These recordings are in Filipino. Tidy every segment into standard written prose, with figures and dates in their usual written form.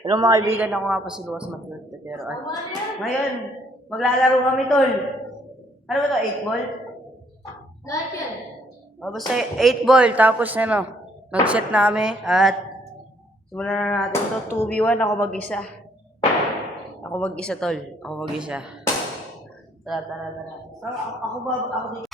Hello mga kaibigan, ako nga pa si Lucas Matthew Tatero. At ngayon, maglalaro kami tol. Ano ba to? 8 ball? Lahat yan. O basta 8 ball, tapos ano, nag-set na kami at simulan na natin to. 2v1, ako mag-isa. Ako mag-isa tol, ako mag-isa. Tara. Ako ba, ako dito.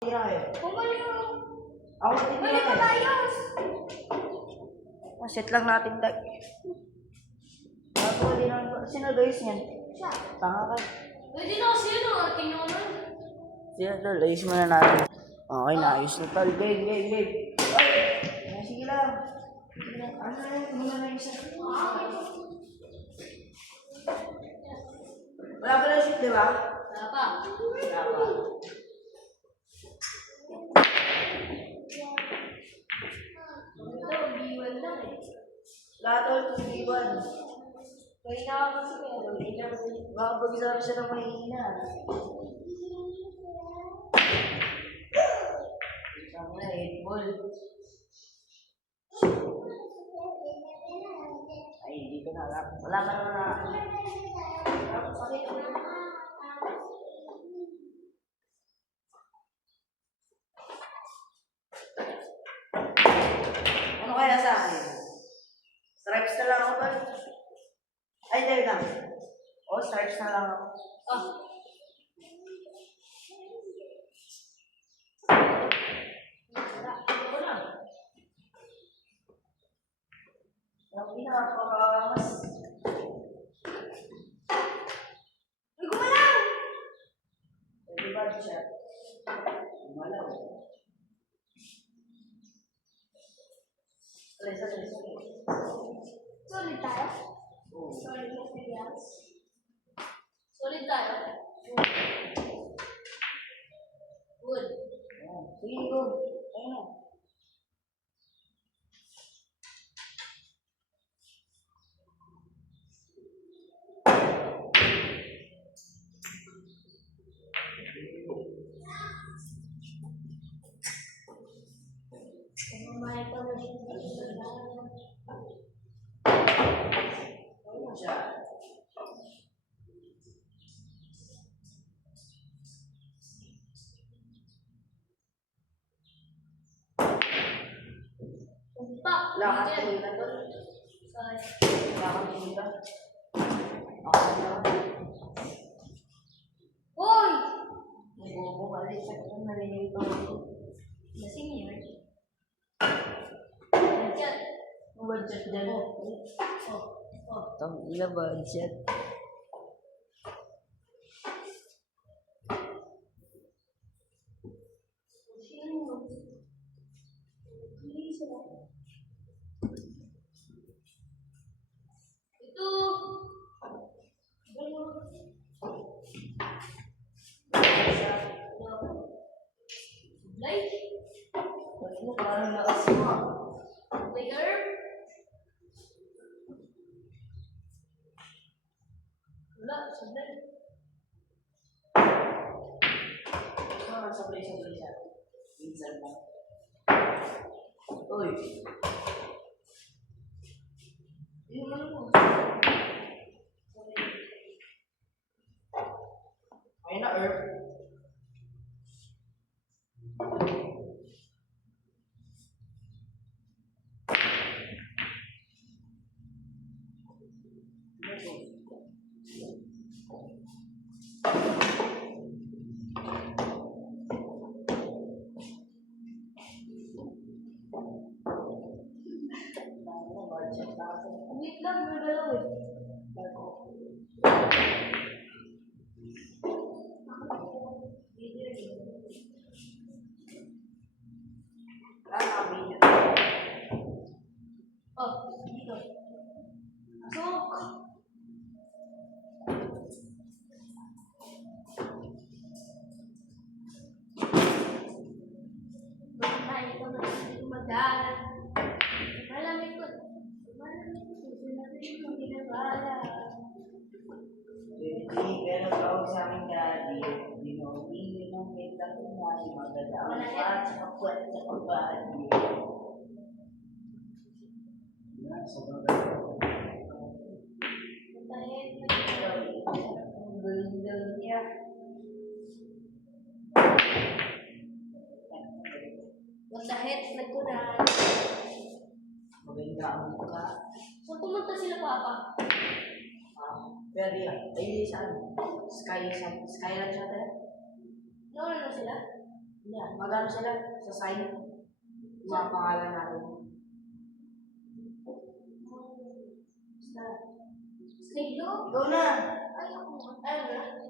Tira kayo. Ako matitira kayo. Set lang natin tayo. Napakali na. Sino guys yan? Siya. Tanga ka. Pwede na kasi yun o. Tingnan mo na. Sino tol? Ayos mo na natin. Okay, naayos na tol. Game. Ay! Sige lang. Ano na yun? Muna na isa. Wala pa na shoot, di ba? Wala pa. Wala pa. Ito, B1 lang eh. Lahat tol, 2v1. Mahina ka kasi meron. Baka pag-isara siya ng mahihina. Tama na, 8 ball. Ay, hindi ko na. Wala pa naman na. Ano kaya sa akin? Stripes na lang ako ba? Ay, dahil lang. O, stripes na lang ako. Ah. Ang pinakapakas. Ay, gumalaw! Pwede ba siya? Malaw. Sorry. Solid tayo? Oo. Solid materials? Solid tayo? Wood. Sige, go. Ayun na. Ayun siya. Tumpak. Lahat tuloy na to. Sorry. Lahat tuloy na. Okay na. Hoy! Bumalik sa kanya. Narinig ito. Lasing yun. Yan. Ang budget dyan. Tang ina budget. Ito. Like. Ano parang lakas mo? Bigger. Wala. Sablay. Sablay siya. Minsan lang. Uy. Yung ano mo. Ayun na, Earth. Wait lang. May dalaw eh. Oh, dito. Pasok! Bantay ko na hindi madala. Malamig ko. Sinabi ko ginabala. Pero tawag sa amin daddy, hindi mo umiinom ng kita ko na magdadaan pa sa kapwet sa pagbahan. Puntahin. Ang galing-galing niya. What the heck? Nagkunan. Maganda ang mukha. So, pumunta sila, Papa. Pero yan, ay saan? Skyline siya tayo? Nauna na sila? Yeah, magano sila sa sign. Yung mga pangalan natin. Silo? Ikaw na! Ay, ako. Ayaw na.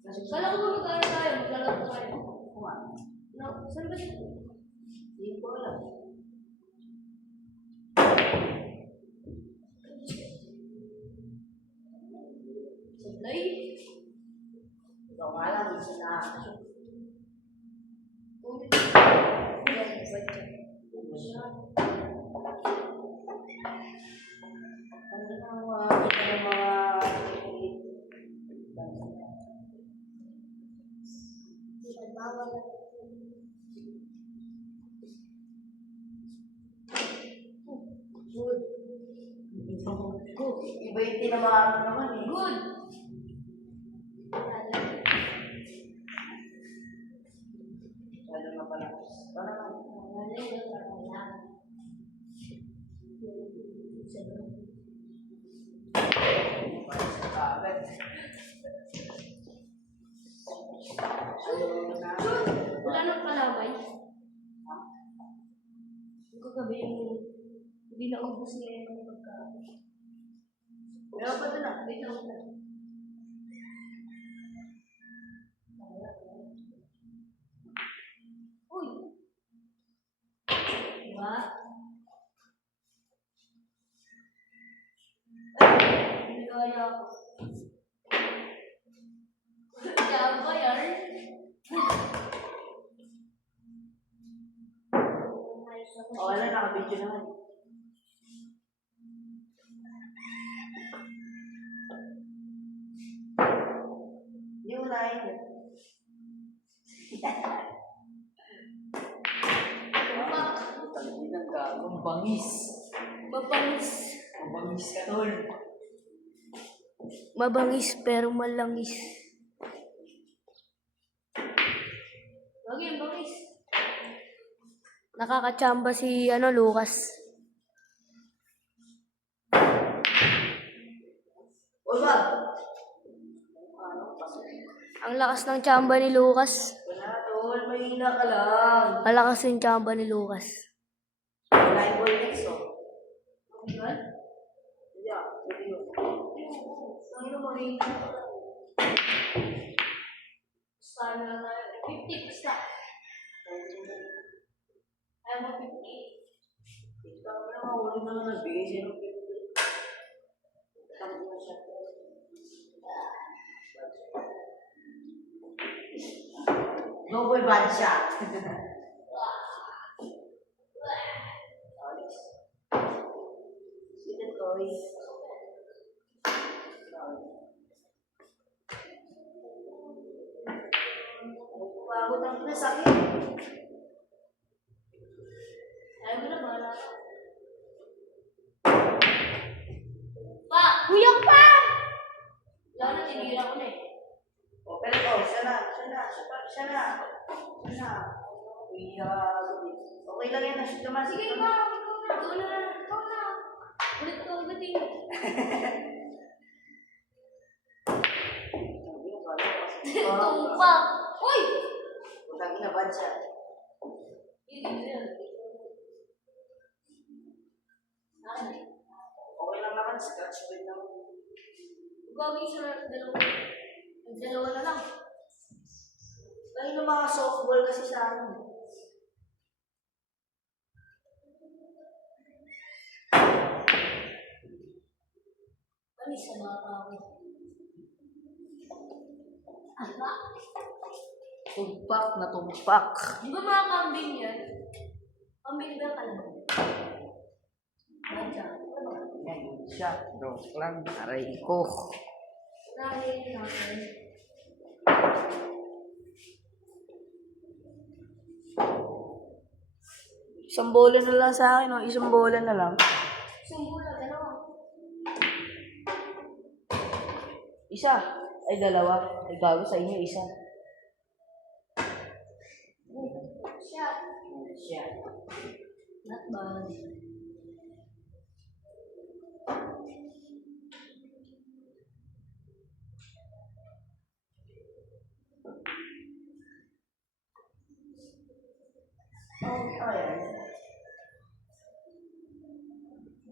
Kasi Kala ko ba mag-aaral tayo? Maglalaro tayo. nga. No, saan ba siya? Hindi ko alam. Sablay? Ikaw nga lang, isa na ako. Ulit. Yan, wait. Ano na ang kita ng mga Bawal. Good. iba yung tinamaan mo naman eh. Good. Lalo na pala. Parang sa kaagad. Wala nang kalamay. Yung kagabi yung hindi naubos niya yung mga pagkain. Pero ba ito na? Wait lang na. Uy! Diba? Ay! Nagaya ako. Diyan ba yan? O wala, nakabidyo naman. Hindi unahin yun. Tangin ng gagong bangis. Mabangis. Mabangis ka tol. Mabangis pero malangis. Lagi ang bangis. Nakakachamba si Lucas. O wag! Ang lakas ng chamba ni Lucas. Wala tol, mahina ka lang. Malakas yung chamba ni Lucas. Wala yung ball next oh. Ano? Yeah, pwede yun. Ang ino mahina ka lang. Sana na tayo. 50 basta. Ayaw mo 50. Ikaw na naman, huli na lang nagbigay siya ng 50. Tangin na siya. Double bad shot. Alex. Sweet toys. Pagod ang pinasakit. Ayaw mo na bahala ka. Pa! Kuya pa! Wala na, tinira ko na eh. O, pero ito, siya na. Okay lang yan, nashoot naman. Sige pa! Ikaw na. Ulit ka ugating. Tumpak! Uy! Utang ina, bad shot. Okay lang naman, scratch win lang. Gawin siya na dalawa. Dalawa na lang. Ay, ng mga softball kasi sa akin. Ano sa mga tao? Ala. Tumpak na tumpak. Di ba mga kambing yan? Kambing ba ka lang? Nandiyan. Yan, shot. Joke lang. Aray ko. Unahin natin. Isang bola na lang sa akin, o. Isang bola na lang. Sumbula, dalawa. Isa. Ay, dalawa. Ay, gago sa inyo, isa. Shot. Siya. Not bad.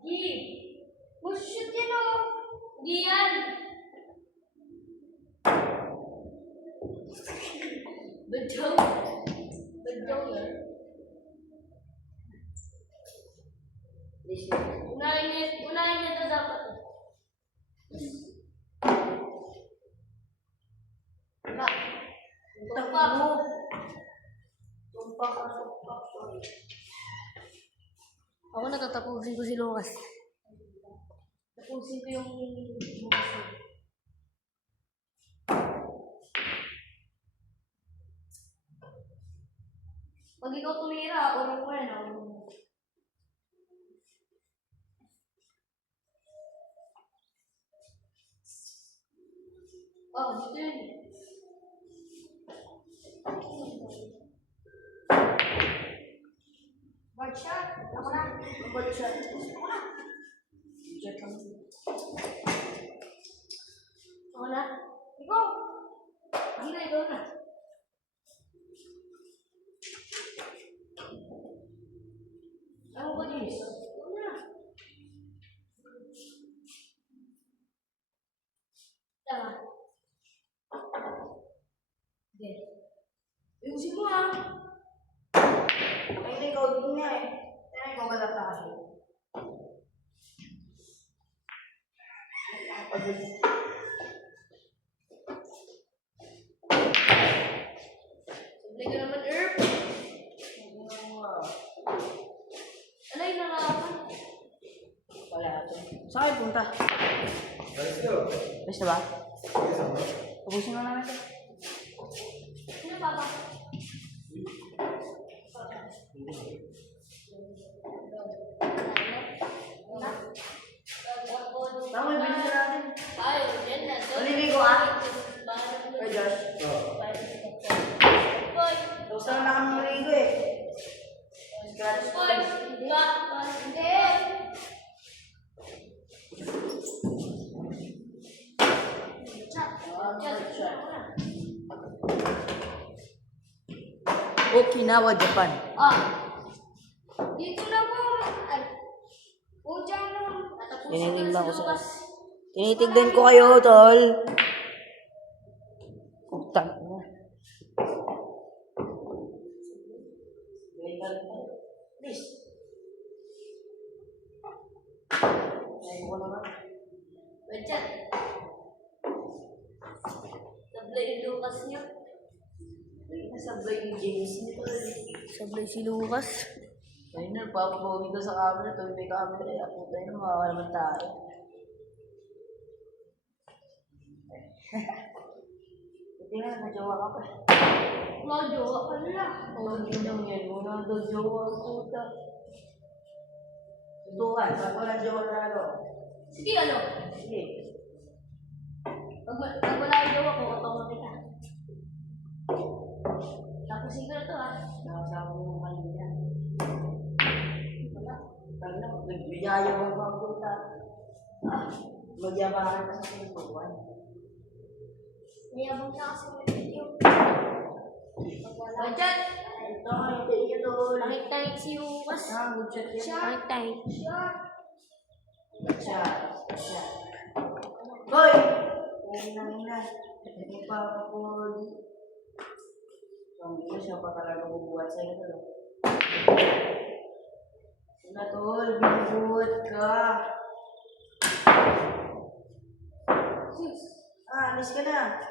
Gi. Shoot yan o. Gi yan. Bedaw. Bedaw yan. Unahin niya ito dapat. Wala. Tumpak. Tumpak. Sorry. Ako natatapusin ko si Lucas. Tapusin ko yung Lucas. Pag ikaw tumira, urong ko yan. Oh, dito yun. Bad shot. Ako na. Bad shot. Ako na. Check lang. Ako na. Ikaw. Hindi na, ikaw na. Ako ba, James? Ikaw na. Tama. Okay. Ayusin mo ah. Ay, hindi, ikaw din niya eh. Kaya ikaw malata kasi. Sablay ka naman, Erp. Alay na nga ako. Wala ito. Saan kayo punta? Basta ba? Tapusin mo naman ito. Sino papa? Tama, bilis na natin. Ay, yan na. Maliligo ah. Hey Josh. Boy. Gusto na kami maligo eh. Scratch Boy. Diba? Hindi. Okinawa, Japan. Ah. Dito na po. Ay. Pucha na. Tinitignan ko sa... Tinitignan ko kayo, tol. Utang mo. Please. Ayaw ko naman. Pucha. Sablay yung Lucas niya. Nasablay yung James nito. Sablay si Lucas. Ayun na, papapawin ko sa camera. Tuwing may camera, eh. Ako tayo na makakalaman tayo. Hindi na, najowa ka pa. Mga jowa ka na. Hindi lang yan. Una daw jowa ang puta. Tutukan, pag walang jowa na ano. Sige, ano? Sige. Pag wala yung jowa ko, automatic ka. Tapos ko na to ah. Nakasama mo yung kanina. Wala. Sabi na, nagbiyaya mo ang puta. Magyabahan ka sa pintuan. Mayabang na kasi may video. Budget! Ito, hindi yun doon. Tahik-tahik si Lucas. Good shot yan. Tahik-tahik. Good shot. Boy! Hina. Hindi pa ako po. Hindi siya pa talaga bubuhat sa'yo ito. Sina tol, binubuhat ka. Alis ka na.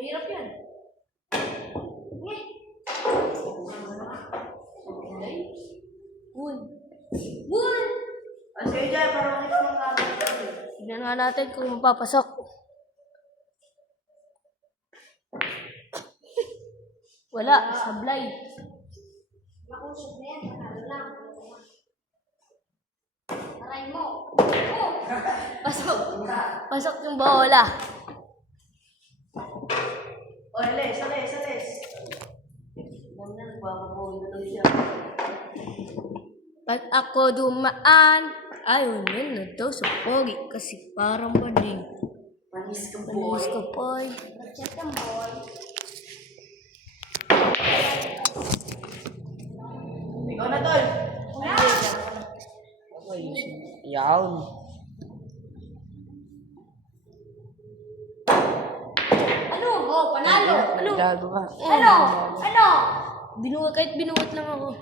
Mahirap yan. Wood. Alis kayo dyan, para makita mo ang camera. Tignan nga natin kung mapapasok. Wala, sablay. Pusok na yan, panalo lang. Aray mo. Oh! Pasok. Pasok yung bola. O, alis. Muna, nagpapapunta daw siya. Pag ako dumaan, ayaw na daw sa pogi kasi parang bading. Panis ka, Panis ka, boy. Check ang boy. Ikaw na, tol. Okay. Yawn. Ano? Oh, panalo. Ano? Gago ka. Ano? Ano? Binuhat, kahit binuhat lang ako.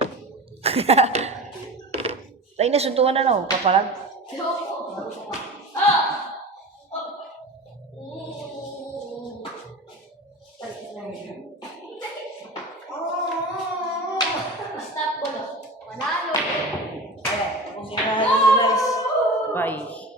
Tayo na, suntukan na, no? Papalag. Stop ko lang. Panalo. Kung sino na, guys. Bye.